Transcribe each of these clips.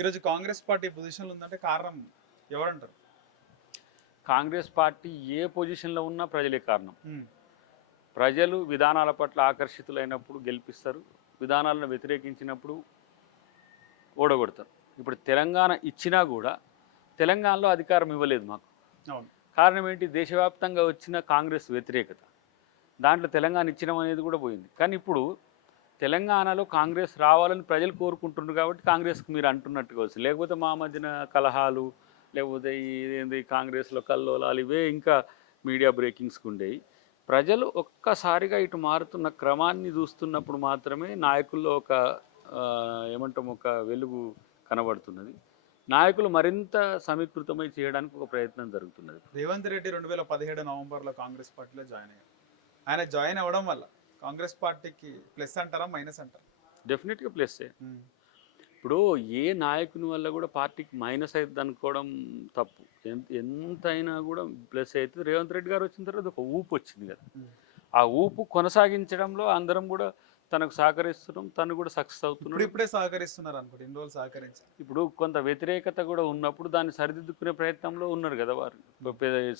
ఈరోజు కాంగ్రెస్ పార్టీ పొజిషన్లో ఉందంటే కారణం ఎవరంటారు? కాంగ్రెస్ పార్టీ ఏ పొజిషన్లో ఉన్నా ప్రజలే కారణం. ఉమ్, ప్రజలు విధానాల పట్ల ఆకర్షితులైనప్పుడు గెలిపిస్తారు, విధానాలను వ్యతిరేకించినప్పుడు ఓడగొడతారు. ఇప్పుడు తెలంగాణ ఇచ్చినా కూడా తెలంగాణలో అధికారం ఇవ్వలేదు మాకు. అవును. కారణం ఏంటి? దేశవ్యాప్తంగా వచ్చిన కాంగ్రెస్ వ్యతిరేకత. దాంట్లో తెలంగాణ ఇచ్చడం అనేది కూడా పోయింది. కానీ ఇప్పుడు తెలంగాణలో కాంగ్రెస్ రావాలని ప్రజలు కోరుకుంటున్నారు కాబట్టి కాంగ్రెస్కి మీరు అంటున్నట్టుగా వస్తుంది. లేకపోతే మా మధ్యన కలహాలు, లేకపోతే ఏంది కాంగ్రెస్లో కల్లోలాలు, ఇవే ఇంకా మీడియా బ్రేకింగ్స్కి ఉండేవి. ప్రజలు ఒక్కసారిగా ఇటు మారుతున్న క్రమాన్ని చూస్తున్నప్పుడు మాత్రమే నాయకుల్లో ఒక ఏమంటాం, ఒక వెలుగు కనబడుతున్నది. నాయకులు మరింత సమీకృతమై చేయడానికి ఒక ప్రయత్నం జరుగుతున్నది. రేవంత్ రెడ్డి 2017 నవంబర్లో కాంగ్రెస్ పార్టీలో జాయిన్ అయ్యారు. ఆయన జాయిన్ అవ్వడం వల్ల కాంగ్రెస్ పార్టీకి ప్లస్ అంటారా, మైనస్ అంటారా? డెఫినెట్గా ప్లస్సే. ఇప్పుడు ఏ నాయకుని వల్ల కూడా పార్టీకి మైనస్ అవుతుంది అనుకోవడం తప్పు. ఎంతైనా కూడా ప్లస్ అవుతుంది. రేవంత్ రెడ్డి గారు వచ్చిన తర్వాత ఒక ఊపు వచ్చింది కదా, ఆ ఊపు కొనసాగించడంలో అందరం కూడా తనకు సహకరిస్తున్నాం. తను కూడా సక్సెస్ అవుతున్నాడు. ఇప్పుడే సహకరిస్తున్నారు అనుకోండి, ఇన్ని రోజులు సహకరించారు. ఇప్పుడు కొంత వ్యతిరేకత కూడా ఉన్నప్పుడు దాన్ని సరిదిద్దుకునే ప్రయత్నంలో ఉన్నారు కదా వారు.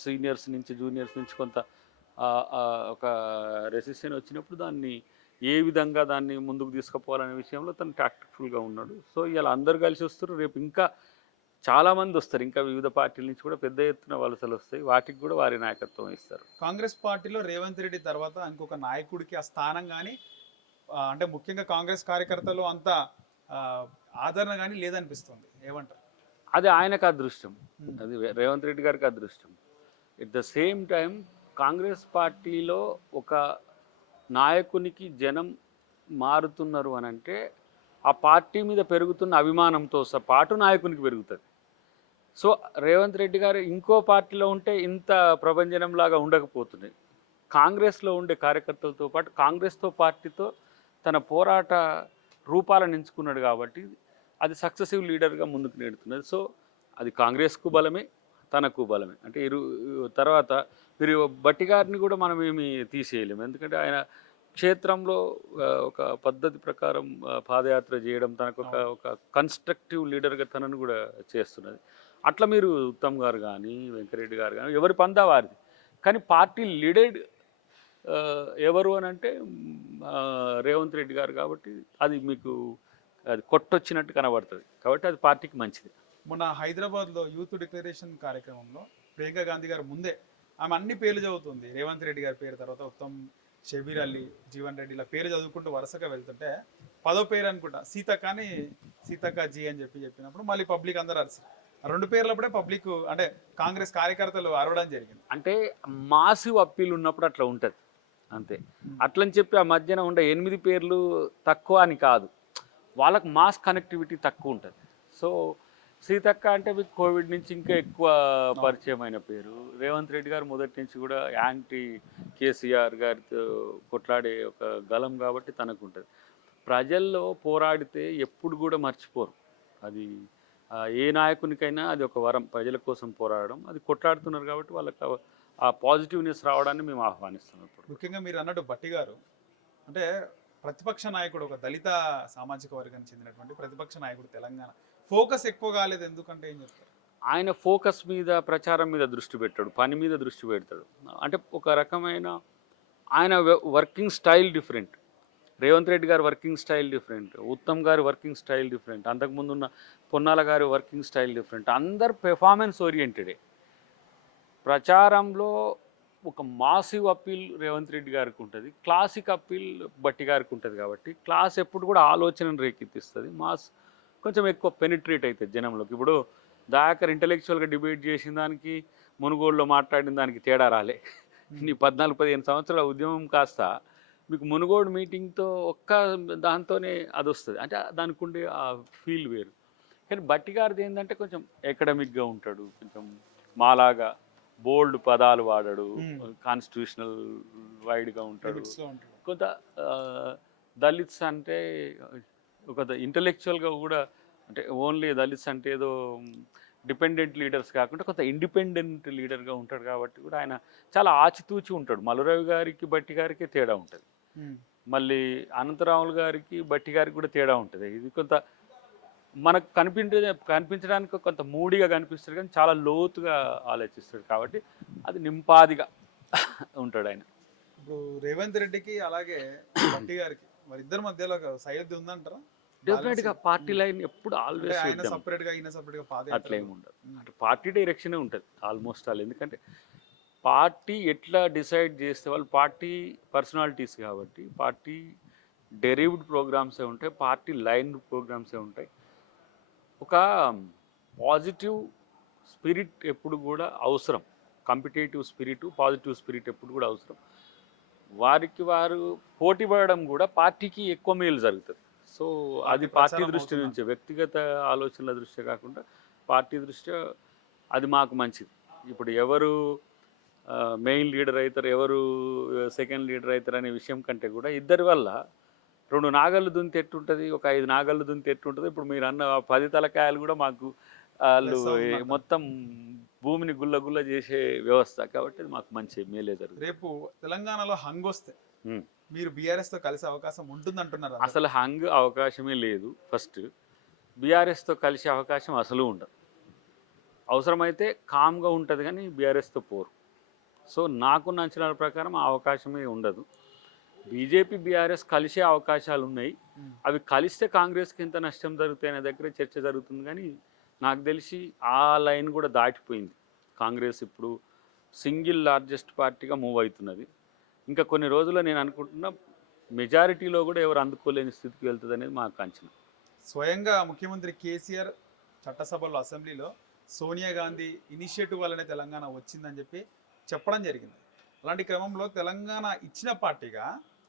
సీనియర్స్ నుంచి జూనియర్స్ నుంచి కొంత ఒక రెసిస్టెన్స్ వచ్చినప్పుడు దాన్ని ఏ విధంగా దాన్ని ముందుకు తీసుకుపోవాలనే విషయంలో తను టాక్టిక్ఫుల్గా ఉన్నాడు. సో ఇలా అందరు కలిసి వస్తారు. రేపు ఇంకా చాలామంది వస్తారు, ఇంకా వివిధ పార్టీల నుంచి కూడా పెద్ద ఎత్తున వలసలు వస్తాయి. వాటికి కూడా వారి నాయకత్వం ఇస్తారు. కాంగ్రెస్ పార్టీలో రేవంత్ రెడ్డి తర్వాత ఇంకొక నాయకుడికి ఆ స్థానం కానీ, అంటే ముఖ్యంగా కాంగ్రెస్ కార్యకర్తలు అంత ఆదరణ కానీ లేదనిపిస్తుంది. ఏమంటారు? అది ఆయనకు అదృష్టం, అది రేవంత్ రెడ్డి గారికి అదృష్టం. At the same time Congress పార్టీలో ఒక నాయకునికి జనం మారుతున్నారు అని అంటే ఆ పార్టీ మీద పెరుగుతున్న అభిమానంతో పాటు నాయకునికి పెరుగుతుంది. సో రేవంత్ రెడ్డి గారు ఇంకో పార్టీలో ఉంటే ఇంత ప్రభంజనంలాగా ఉండకపోతున్నాయి. కాంగ్రెస్లో ఉండే కార్యకర్తలతో పాటు కాంగ్రెస్తో పార్టీతో తన పోరాట రూపాలను ఎంచుకున్నాడు కాబట్టి అది సక్సెసివ్ లీడర్గా ముందుకు నెడుతున్నది. సో అది కాంగ్రెస్కు బలమే, తనకు బలమే. అంటే తర్వాత మీరు బట్టి గారిని కూడా మనం ఏమి తీసేయలేము. ఎందుకంటే ఆయన క్షేత్రంలో ఒక పద్ధతి ప్రకారం పాదయాత్ర చేయడం తనకు ఒక కన్స్ట్రక్టివ్ లీడర్గా తనను కూడా చేస్తున్నది. అట్లా మీరు ఉత్తమ్ గారు కానీ వెంకరెడ్డి గారు కానీ ఎవరి పందా వారిది. కానీ పార్టీ లీడెడ్ ఎవరు అని అంటే రేవంత్ రెడ్డి గారు కాబట్టి అది మీకు అది కొట్టొచ్చినట్టు కనబడుతుంది. కాబట్టి అది పార్టీకి మంచిది. మొన్న హైదరాబాద్లో యూత్ డిక్లరేషన్ కార్యక్రమంలో ప్రియాంక గాంధీ గారు ముందే ఆమె అన్ని పేర్లు చదువుతుంది. రేవంత్ రెడ్డి గారి పేరు తర్వాత ఉత్తమ్, షబీర్ అలీ, జీవన్ రెడ్డి, ఇలా పేరు చదువుకుంటూ వరుసగా వెళ్తుంటే 10వ పేరు అనుకుంటా సీతక్కని, సీతక్క జీ అని చెప్పినప్పుడు మళ్ళీ పబ్లిక్ అందరూ అరిచారు. 2 పేర్లప్పుడే పబ్లిక్ అంటే కాంగ్రెస్ కార్యకర్తలు అరవడం జరిగింది. అంటే మాసివ్ అప్పీల్ ఉన్నప్పుడు అట్లా ఉంటుంది అంతే. అట్లని చెప్పి ఆ మధ్యన ఉండే 8 పేర్లు తక్కువ అని కాదు, వాళ్ళకు మాస్ కనెక్టివిటీ తక్కువ ఉంటుంది. సో సీతక్క అంటే మీకు కోవిడ్ నుంచి ఇంకా ఎక్కువ పరిచయమైన పేరు. రేవంత్ రెడ్డి గారు మొదటి నుంచి కూడా యాంటీ కేసీఆర్ గారితో కొట్లాడే ఒక గలం కాబట్టి తనకు ఉంటుంది. ప్రజల్లో పోరాడితే ఎప్పుడు కూడా మర్చిపోరు. అది ఏ నాయకునికైనా అది ఒక వరం, ప్రజల కోసం పోరాడడం. అది కొట్లాడుతున్నారు కాబట్టి వాళ్ళకి ఆ పాజిటివ్నెస్ రావడాన్ని మేము ఆహ్వానిస్తున్నాం. ఇప్పుడు ముఖ్యంగా మీరు అన్నట్టు బట్టి గారు అంటే ప్రతిపక్ష నాయకుడు, ఒక దళిత సామాజిక వర్గానికి చెందినటువంటి ప్రతిపక్ష నాయకుడు. తెలంగాణ ఫోకస్ ఎక్కువ కాలేదు ఎందుకంటే ఏం చెప్తారు? ఆయన ఫోకస్ మీద, ప్రచారం మీద దృష్టి పెట్టాడు, పని మీద దృష్టి పెడతాడు. అంటే ఒక రకమైన ఆయన working style different. Revanth Reddy గారి వర్కింగ్ స్టైల్ డిఫరెంట్, ఉత్తమ్ గారి వర్కింగ్ స్టైల్ డిఫరెంట్, అంతకుముందు ఉన్న పొన్నాల గారి వర్కింగ్ స్టైల్ డిఫరెంట్. అందరు పెర్ఫార్మెన్స్ ఓరియంటెడే. ప్రచారంలో ఒక మాసివ్ అప్పీల్ రేవంత్ రెడ్డి గారికి ఉంటుంది, క్లాసిక్ అప్పీల్ బట్టి గారికి ఉంటుంది. కాబట్టి క్లాస్ ఎప్పుడు కూడా ఆలోచనను రేకెత్తిస్తుంది, మాస్ కొంచెం ఎక్కువ పెనిట్రేట్ అవుతుంది జనంలోకి. ఇప్పుడు దయాకర్ ఇంటలెక్చువల్గా డిబేట్ చేసిన దానికి, మునుగోడులో మాట్లాడిన దానికి తేడా రాలే. నీ 14-15 సంవత్సరాల ఉద్యమం కాస్త మీకు మునుగోడు మీటింగ్తో ఒక్క దాంతోనే అది వస్తుంది. అంటే దానికి ఉండే ఆ ఫీల్ వేరు. కానీ బట్టి గారిది ఏంటంటే కొంచెం అకాడమిక్గా ఉంటాడు, కొంచెం మాలాగా బోల్డ్ పదాలు వాడాడు, కాన్స్టిట్యూషనల్ వైడ్గా ఉంటాడు. కొంత దళిత్స్ అంటే ఒక ఇంటలెక్చువల్గా కూడా, అంటే ఓన్లీ దళిత్స్ అంటే ఏదో డిపెండెంట్ లీడర్స్ కాకుండా కొంత ఇండిపెండెంట్ లీడర్గా ఉంటాడు. కాబట్టి కూడా ఆయన చాలా ఆచితూచి ఉంటాడు. మల్లురవి గారికి బట్టి గారికి తేడా ఉంటుంది, మళ్ళీ అనంతరాములు గారికి బట్టి గారికి కూడా తేడా ఉంటుంది. ఇది కొంత మనకు కనిపించడానికి కొంత మూడిగా కనిపిస్తాడు కానీ చాలా లోతుగా ఆలోచిస్తాడు కాబట్టి అది నింపాదిగా ఉంటాడు ఆయన. ఇప్పుడు రేవంత్ రెడ్డికి అలాగే భట్టి గారికి మరి ఇద్దరి మధ్యలో ఒక సయోధ్య ఉందంటారా? డెఫినెట్గా పార్టీ లైన్ ఎప్పుడు అంటే ఆల్వేస్ ఆయన సపరేట్ గా ఈయన సపరేట్ గా పాదే అట్లా ఏమి ఉండదు. అంటే పార్టీ డైరెక్షనే ఉంటుంది ఆల్మోస్ట్ ఆల్. ఎందుకంటే పార్టీ ఎట్లా డిసైడ్ చేస్తే వాళ్ళు పార్టీ పర్సనాలిటీస్ కాబట్టి పార్టీ డెరివ్డ్ ప్రోగ్రామ్సే ఉంటాయి, పార్టీ లైన్ ప్రోగ్రామ్సే ఉంటాయి. ఒక పాజిటివ్ స్పిరిట్ ఎప్పుడు కూడా అవసరం, కాంపిటేటివ్ స్పిరిట్ పాజిటివ్ స్పిరిట్ ఎప్పుడు కూడా అవసరం. వారికి వారు పోటీ పడడం కూడా పార్టీకి ఎక్కువ మేలు జరుగుతుంది. సో అది పార్టీ దృష్టి నుంచి, వ్యక్తిగత ఆలోచనల దృష్ట్యా కాకుండా పార్టీ దృష్ట్యా అది మాకు మంచిది. ఇప్పుడు ఎవరు మెయిన్ లీడర్ అవుతారు, ఎవరు సెకండ్ లీడర్ అవుతారు అనే విషయం కంటే కూడా ఇద్దరి వల్ల 2 నాగళ్ళు దున్నితే ఎట్టుంటుంది, ఒక 5 నాగళ్ళు దున్నితే ఎట్టుంటుంది. ఇప్పుడు మీరు అన్న 10 తలకాయలు కూడా మాకు వాళ్ళు మొత్తం భూమిని గుల్ల గుల్ల చేసే వ్యవస్థ కాబట్టి అది మాకు మంచి మేలే జరుగుతుంది. రేపు తెలంగాణలో హంగ్ వస్తే మీరు బీఆర్ఎస్ తో కలిసే అవకాశం ఉంటుంది అంటున్నారు. అసలు హంగ్ అవకాశమే లేదు. ఫస్ట్ బీఆర్ఎస్తో కలిసే అవకాశం అసలు ఉండదు. అవసరమైతే కామ్గా ఉంటుంది కానీ బీఆర్ఎస్తో పోరు. సో నాకున్న అంచనాల ప్రకారం ఆ అవకాశమే ఉండదు. బీజేపీ బీఆర్ఎస్ కలిసే అవకాశాలు ఉన్నాయి. అవి కలిస్తే కాంగ్రెస్కి ఎంత నష్టం జరుగుతాయి అనే దగ్గర చర్చ జరుగుతుంది. కానీ నాకు తెలిసి ఆ లైన్ కూడా దాటిపోయింది. కాంగ్రెస్ ఇప్పుడు సింగిల్ లార్జెస్ట్ పార్టీగా మూవ్ అవుతున్నది. ఇంకా కొన్ని రోజుల్లో నేను అనుకుంటున్నా మెజారిటీలో కూడా ఎవరు అందుకోలేని స్థితికి వెళ్తుంది అనేది మాకు అంచనా. స్వయంగా ముఖ్యమంత్రి కేసీఆర్ చట్టసభలో అసెంబ్లీలో సోనియా గాంధీ ఇనిషియేటివ్ వల్లనే తెలంగాణ వచ్చిందని చెప్పడం జరిగింది. అలాంటి క్రమంలో తెలంగాణ ఇచ్చిన పార్టీగా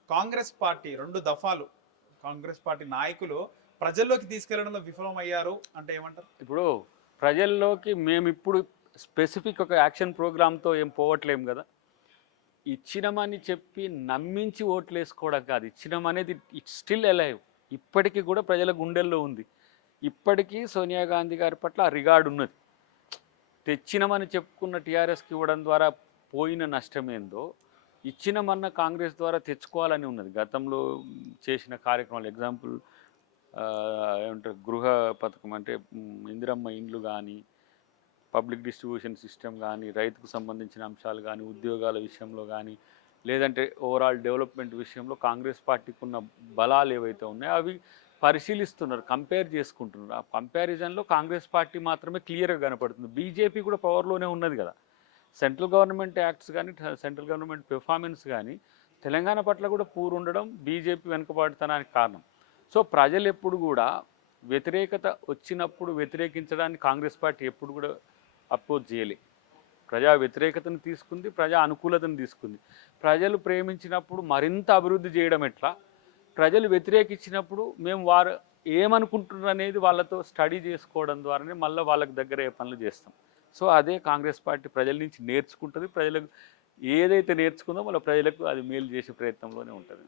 కాంగ్రెస్ పార్టీ 2 దఫాలు కాంగ్రెస్ పార్టీ నాయకులు ప్రజల్లోకి తీసుకెళ్లడంలో విఫలమయ్యారు అంటే ఏమంటారు? ఇప్పుడు ప్రజల్లోకి మేము ఇప్పుడు స్పెసిఫిక్ ఒక యాక్షన్ ప్రోగ్రామ్తో ఏం పోవట్లేం కదా. ఇచ్చినమని చెప్పి నమ్మించి ఓట్లు వేసుకోవడం కాదు. ఇచ్చినమనేది ఇట్స్ స్టిల్ అలైవ్. ఇప్పటికీ కూడా ప్రజల గుండెల్లో ఉంది. ఇప్పటికీ సోనియా గాంధీ గారి పట్ల రిగార్డు ఉన్నది. తెచ్చినమని చెప్పుకున్న టీఆర్ఎస్కి ఇవ్వడం ద్వారా పోయిన నష్టమేందో ఇచ్చినమన్న కాంగ్రెస్ ద్వారా తెచ్చుకోవాలని ఉన్నది. గతంలో చేసిన కార్యక్రమాలు ఎగ్జాంపుల్ ఏమంటారు, గృహ పథకం అంటే ఇందిరమ్మ ఇండ్లు కానీ, పబ్లిక్ డిస్ట్రిబ్యూషన్ సిస్టమ్ కానీ, రైతుకు సంబంధించిన అంశాలు కానీ, ఉద్యోగాల విషయంలో కానీ, లేదంటే ఓవరాల్ డెవలప్మెంట్ విషయంలో కాంగ్రెస్ పార్టీకి ఉన్న బలాలు ఏవైతే ఉన్నాయో అవి పరిశీలిస్తున్నారు, కంపేర్ చేసుకుంటున్నారు. ఆ కంపారిజన్లో కాంగ్రెస్ పార్టీ మాత్రమే క్లియర్గా కనపడుతుంది. బీజేపీ కూడా పవర్లోనే ఉన్నది కదా. సెంట్రల్ గవర్నమెంట్ యాక్ట్స్ కానీ, సెంట్రల్ గవర్నమెంట్ పెర్ఫార్మెన్స్ కానీ తెలంగాణ పట్ల కూడా పూర్ ఉండడం బీజేపీ వెనుకబడతానికి కారణం. సో ప్రజలు ఎప్పుడు కూడా వ్యతిరేకత వచ్చినప్పుడు వ్యతిరేకించడానికి కాంగ్రెస్ పార్టీ ఎప్పుడు కూడా అపోజ్ చేయలే. ప్రజా వ్యతిరేకతను తీసుకుంది, ప్రజా అనుకూలతను తీసుకుంది. ప్రజలు ప్రేమించినప్పుడు మరింత అభివృద్ధి చేయడం ఎట్లా, ప్రజలు వ్యతిరేకించినప్పుడు మేము వారు ఏమనుకుంటున్నారు అనేది వాళ్ళతో స్టడీ చేసుకోవడం ద్వారానే మళ్ళీ వాళ్ళకి దగ్గర ఏ పనులు చేస్తాం. సో అదే కాంగ్రెస్ పార్టీ ప్రజల నుంచి నేర్చుకుంటుంది. ప్రజలకు ఏదైతే నేర్చుకుందో మళ్ళీ ప్రజలకు అది మేలు చేసే ప్రయత్నంలోనే ఉంటుంది.